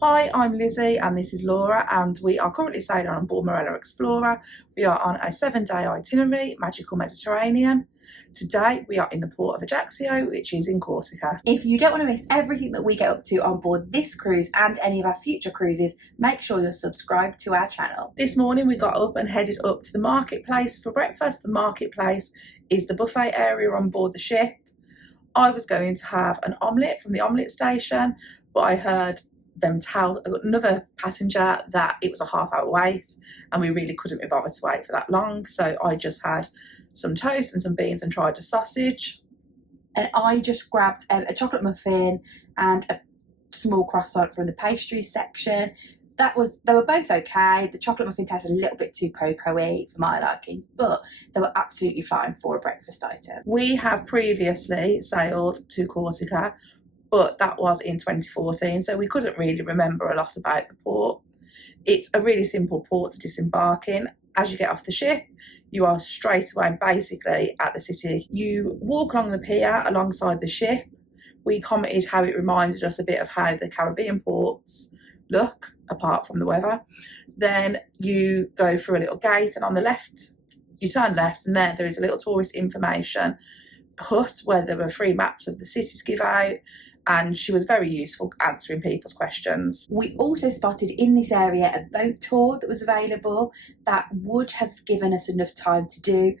Hi, I'm Lizzie and this is Laura, and we are currently sailing on board Marella Explorer. We are on a 7-day itinerary, Magical Mediterranean. Today we are in the port of Ajaccio, which is in Corsica. If you don't want to miss everything that we get up to on board this cruise and any of our future cruises, make sure you're subscribed to our channel. This morning we got up and headed up to the marketplace for breakfast. The marketplace is the buffet area on board the ship. I was going to have an omelette from the omelette station, but I heard them tell another passenger that it was a half-hour wait and we really couldn't be bothered to wait for that long, so I just had some toast and some beans and tried a sausage. And I just grabbed a chocolate muffin and a small croissant from the pastry section. They were both okay. The chocolate muffin tasted a little bit too cocoa-y for my likings, but they were absolutely fine for a breakfast item. We have previously sailed to Corsica, but that was in 2014, so we couldn't really remember a lot about the port. It's a really simple port to disembark in. As you get off the ship, you are straight away basically at the city. You walk along the pier alongside the ship. We commented how it reminded us a bit of how the Caribbean ports look, apart from the weather. Then you go through a little gate, and on the left, you turn left, and there is a little tourist information hut where there were free maps of the city to give out, and she was very useful answering people's questions. We also spotted in this area a boat tour that was available that would have given us enough time to do.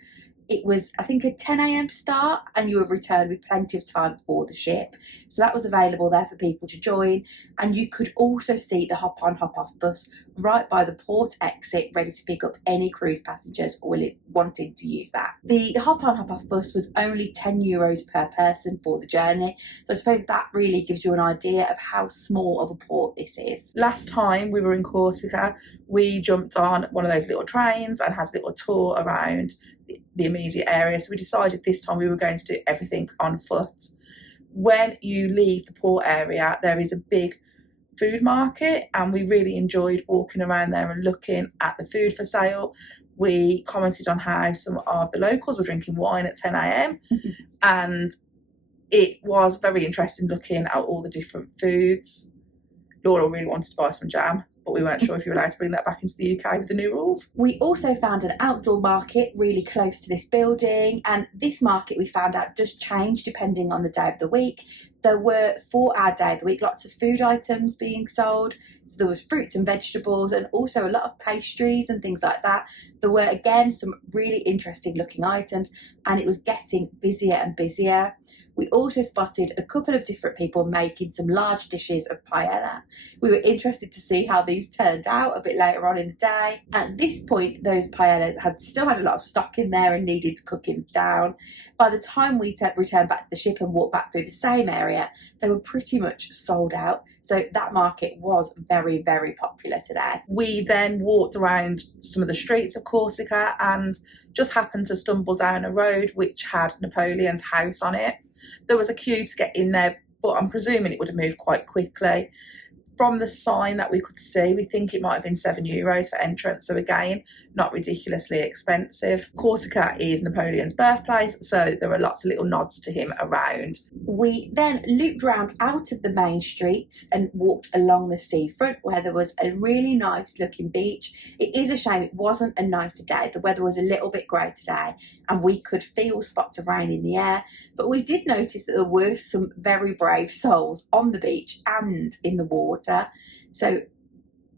It was, I think, a 10 a.m. start, and you would return with plenty of time for the ship. So that was available there for people to join. And you could also see the hop-on, hop-off bus right by the port exit, ready to pick up any cruise passengers wanting to use that. The hop-on, hop-off bus was only €10 per person for the journey. So I suppose that really gives you an idea of how small of a port this is. Last time we were in Corsica, we jumped on one of those little trains and had a little tour around the immediate area, so we decided this time we were going to do everything on foot. When you leave the port area, there is a big food market, and we really enjoyed walking around there and looking at the food for sale. We commented on how some of the locals were drinking wine at 10 a.m. and it was very interesting looking at all the different foods. Laura really wanted to buy some jam, but we weren't sure if you were allowed to bring that back into the UK with the new rules. We also found an outdoor market really close to this building, and this market we found out does change depending on the day of the week. There were, for our day of the week, lots of food items being sold. So there was fruits and vegetables, and also a lot of pastries and things like that. There were, again, some really interesting looking items, and it was getting busier and busier. We also spotted a couple of different people making some large dishes of paella. We were interested to see how these turned out a bit later on in the day. At this point, those paellas still had a lot of stock in there and needed cooking down. By the time we returned back to the ship and walked back through the same area, they were pretty much sold out. So that market was very, very popular today. We then walked around some of the streets of Corsica and just happened to stumble down a road which had Napoleon's house on it. There was a queue to get in there, but I'm presuming it would have moved quite quickly. From the sign that we could see, we think it might have been €7 for entrance, so again, not ridiculously expensive. Corsica is Napoleon's birthplace, so there are lots of little nods to him around. We then looped round out of the main streets and walked along the seafront, where there was a really nice looking beach. It is a shame it wasn't a nicer day. The weather was a little bit grey today, and we could feel spots of rain in the air, but we did notice that there were some very brave souls on the beach and in the water. So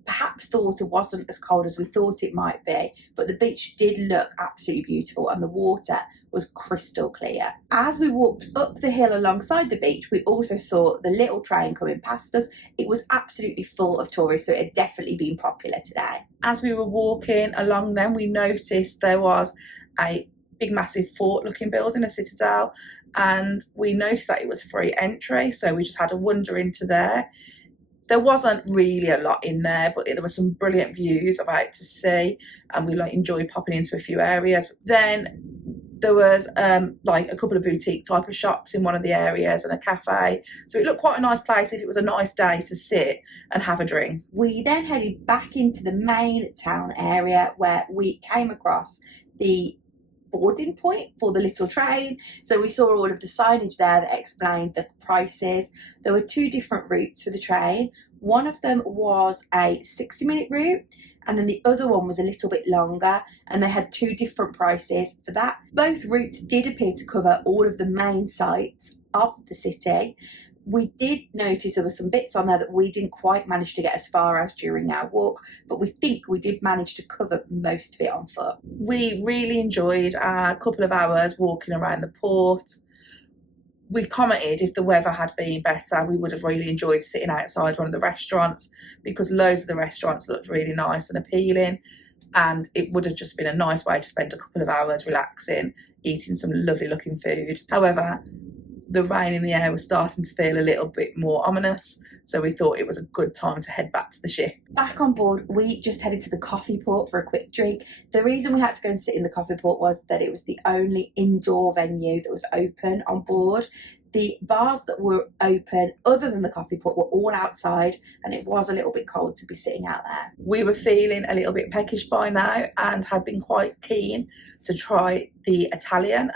perhaps the water wasn't as cold as we thought it might be, but the beach did look absolutely beautiful and the water was crystal clear. As we walked up the hill alongside the beach, we also saw the little train coming past us. It was absolutely full of tourists, so it had definitely been popular today. As we were walking along them, we noticed there was a big massive fort looking building, a citadel, and we noticed that it was free entry, so we just had a wander into there. There wasn't really a lot in there, but there were some brilliant views about to see, and we enjoyed popping into a few areas. Then there was like a couple of boutique type of shops in one of the areas and a cafe, so it looked quite a nice place if it was a nice day to sit and have a drink. We then headed back into the main town area, where we came across the boarding point for the little train. So we saw all of the signage there that explained the prices. There were two different routes for the train. One of them was a 60-minute route, and then the other one was a little bit longer, and they had 2 different prices for that. Both routes did appear to cover all of the main sites of the city. We did notice there were some bits on there that we didn't quite manage to get as far as during our walk, but we think we did manage to cover most of it on foot. We really enjoyed our couple of hours walking around the port. We commented if the weather had been better, we would have really enjoyed sitting outside one of the restaurants, because loads of the restaurants looked really nice and appealing, and it would have just been a nice way to spend a couple of hours relaxing, eating some lovely looking food. However, the rain in the air was starting to feel a little bit more ominous, so we thought it was a good time to head back to the ship. Back on board, we just headed to the coffee port for a quick drink. The reason we had to go and sit in the coffee port was that it was the only indoor venue that was open on board. The bars that were open other than the coffee port were all outside, and it was a little bit cold to be sitting out there. We were feeling a little bit peckish by now and had been quite keen to try the Italian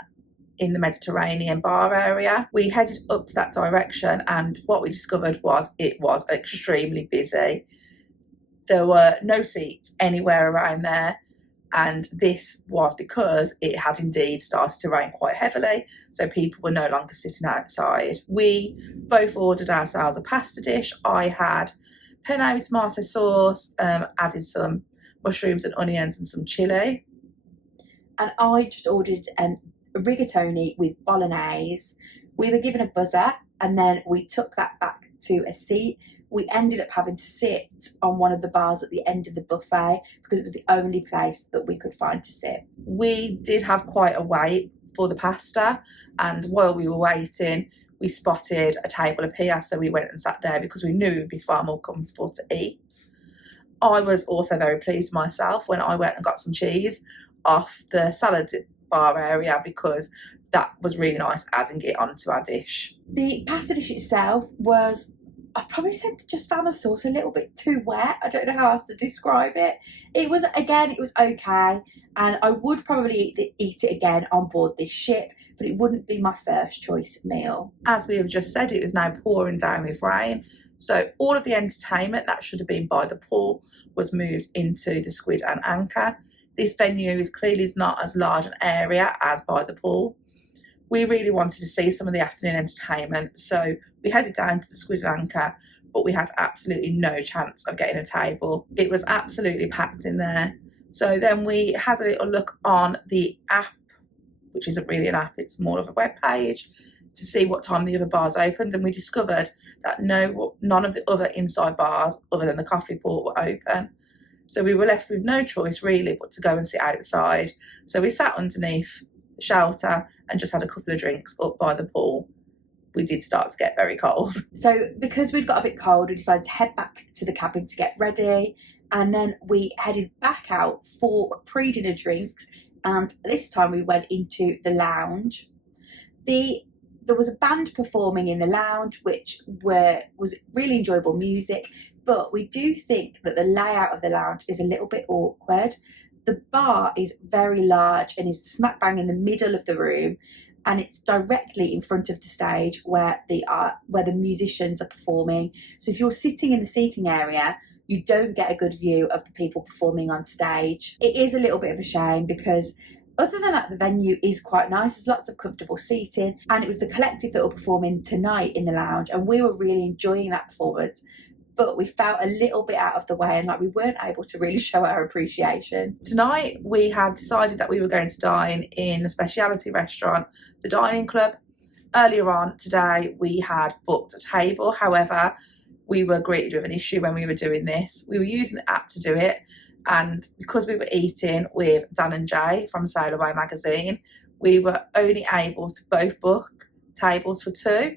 in the Mediterranean bar area. We headed up to that direction, and what we discovered was it was extremely busy. There were no seats anywhere around there, and this was because it had indeed started to rain quite heavily, so people were no longer sitting outside. We both ordered ourselves a pasta dish. I had penne with tomato sauce, added some mushrooms and onions and some chilli. And I just ordered rigatoni with bolognese. We were given a buzzer, and then we took that back to a seat. We ended up having to sit on one of the bars at the end of the buffet because it was the only place that we could find to sit. We did have quite a wait for the pasta, and while we were waiting, we spotted a table appear, so we went and sat there because we knew it would be far more comfortable to eat. I was also very pleased myself when I went and got some cheese off the salad bar area, because that was really nice adding it onto our dish. The pasta dish itself was, I probably said, just found the sauce a little bit too wet. I don't know how else to describe it. It was okay, and I would probably eat it again on board this ship, but it wouldn't be my first choice meal. As we have just said, it was now pouring down with rain, so all of the entertainment that should have been by the pool was moved into the Squid and Anchor. This venue is clearly not as large an area as by the pool. We really wanted to see some of the afternoon entertainment, so we headed down to the Squid and Anchor, but we had absolutely no chance of getting a table. It was absolutely packed in there. So then we had a little look on the app, which isn't really an app, it's more of a web page, to see what time the other bars opened, and we discovered that none of the other inside bars other than the coffee port were open. So we were left with no choice really but to go and sit outside. So we sat underneath the shelter and just had a couple of drinks up by the pool. We did start to get very cold. So because we'd got a bit cold, we decided to head back to the cabin to get ready, and then we headed back out for pre-dinner drinks, and this time we went into the lounge. There was a band performing in the lounge, which was really enjoyable music, but we do think that the layout of the lounge is a little bit awkward. The bar is very large and is smack bang in the middle of the room, and it's directly in front of the stage where the musicians are performing. So if you're sitting in the seating area, you don't get a good view of the people performing on stage. It is a little bit of a shame because other than that, the venue is quite nice. There's lots of comfortable seating, and it was the collective that were performing tonight in the lounge, and we were really enjoying that performance. But we felt a little bit out of the way, and we weren't able to really show our appreciation. Tonight we had decided that we were going to dine in the Speciality restaurant, the dining club. Earlier on today we had booked a table, however we were greeted with an issue when we were doing this. We were using the app to do it, and because we were eating with Dan and Jay from Sail Away magazine, we were only able to both book tables for 2.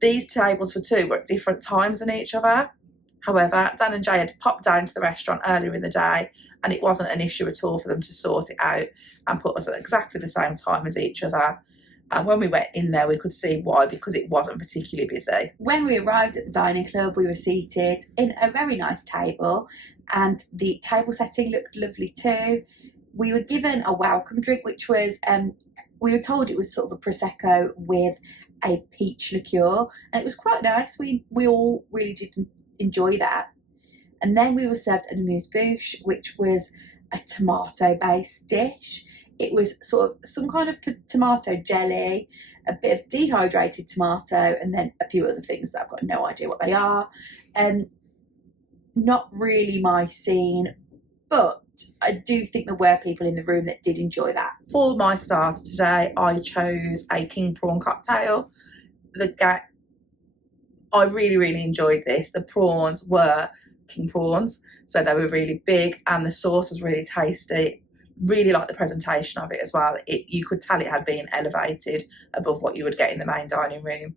These tables for 2 were at different times than each other. However, Dan and Jay had popped down to the restaurant earlier in the day, and it wasn't an issue at all for them to sort it out and put us at exactly the same time as each other. And when we went in there, we could see why, because it wasn't particularly busy. When we arrived at the dining club, we were seated in a very nice table, and the table setting looked lovely too. We were given a welcome drink, which was, we were told it was sort of a Prosecco with a peach liqueur, and it was quite nice. We all really did enjoy that. And then we were served an amuse-bouche, which was a tomato-based dish. It was sort of some kind of tomato jelly, a bit of dehydrated tomato, and then a few other things that I've got no idea what they are. Not really my scene, but I do think there were people in the room that did enjoy that. For my starter today, I chose a king prawn cocktail. I really enjoyed this. The prawns were king prawns, so they were really big, and the sauce was really tasty. Really liked the presentation of it as well. You could tell it had been elevated above what you would get in the main dining room.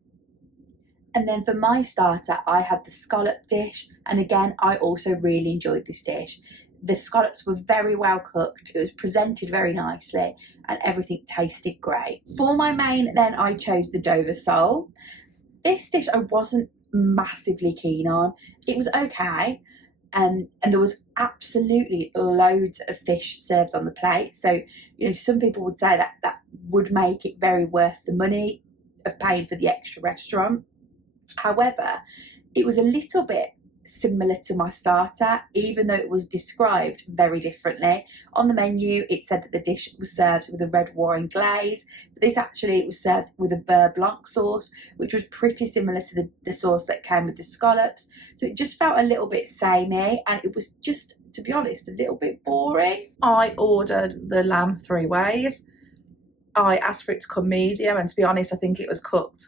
And then for my starter, I had the scallop dish, and again, I also really enjoyed this dish. The scallops were very well cooked, it was presented very nicely, and everything tasted great. For my main, then I chose the Dover sole. This dish I wasn't massively keen on. It was okay, and there was absolutely loads of fish served on the plate. So, you know, some people would say that would make it very worth the money of paying for the extra restaurant. However, it was a little bit similar to my starter, even though it was described very differently. On the menu, it said that the dish was served with a red wine glaze, but this actually was served with a beurre blanc sauce, which was pretty similar to the sauce that came with the scallops. So it just felt a little bit samey, and it was just, to be honest, a little bit boring. I ordered the lamb 3 ways. I asked for it to come medium, and to be honest, I think it was cooked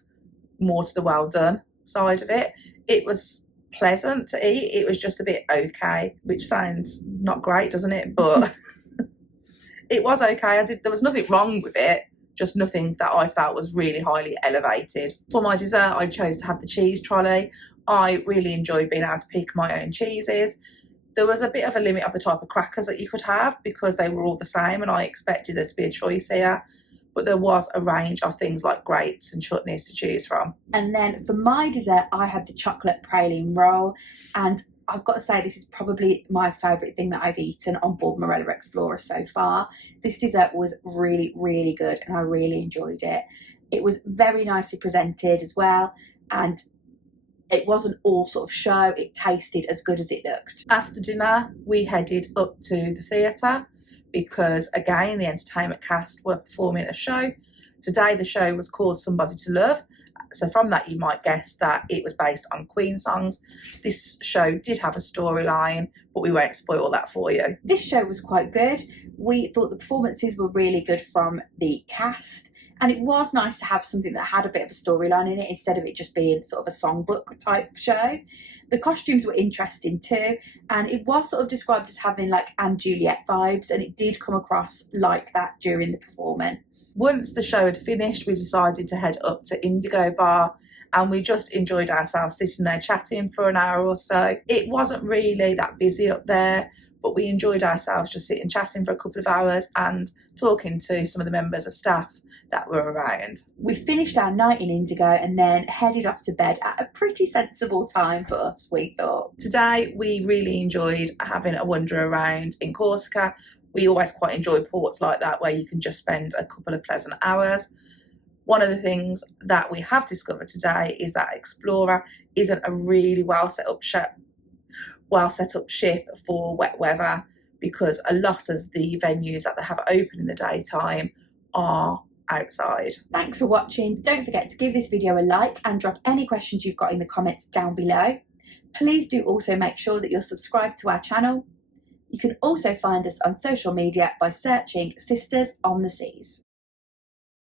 more to the well done side of it. It was pleasant to eat. It was just a bit okay, which sounds not great, doesn't it? But it was okay. There was nothing wrong with it, just nothing that I felt was really highly elevated. For my dessert, I chose to have the cheese trolley. I really enjoyed being able to pick my own cheeses. There was a bit of a limit of the type of crackers that you could have because they were all the same, and I expected there to be a choice here. But there was a range of things like grapes and chutneys to choose from. And then for my dessert, I had the chocolate praline roll, and I've got to say this is probably my favourite thing that I've eaten on board Marella Explorer so far. This dessert was really good, and I really enjoyed it. It was very nicely presented as well, and it wasn't all sort of show. It tasted as good as it looked. After dinner, we headed up to the theatre, because again the entertainment cast were performing a show. Today the show was called Somebody to Love, so from that you might guess that it was based on Queen songs. This show did have a storyline, but we won't spoil that for you. This show was quite good. We thought the performances were really good from the cast, and it was nice to have something that had a bit of a storyline in it instead of it just being sort of a songbook type show. The costumes were interesting too, and it was sort of described as having like Anne Juliet vibes, and it did come across like that during the performance. Once the show had finished, we decided to head up to Indigo Bar, and we just enjoyed ourselves sitting there chatting for an hour or so. It wasn't really that busy up there, but we enjoyed ourselves just sitting chatting for a couple of hours and talking to some of the members of staff that were around. We finished our night in Indigo and then headed off to bed at a pretty sensible time for us, we thought. Today we really enjoyed having a wander around in Corsica. We always quite enjoy ports like that where you can just spend a couple of pleasant hours. One of the things that we have discovered today is that Explorer isn't a really well set up ship for wet weather, because a lot of the venues that they have open in the daytime are outside. Thanks for watching. Don't forget to give this video a like and drop any questions you've got in the comments down below. Please do also make sure that you're subscribed to our channel. You can also find us on social media by searching Sisters on the Seas.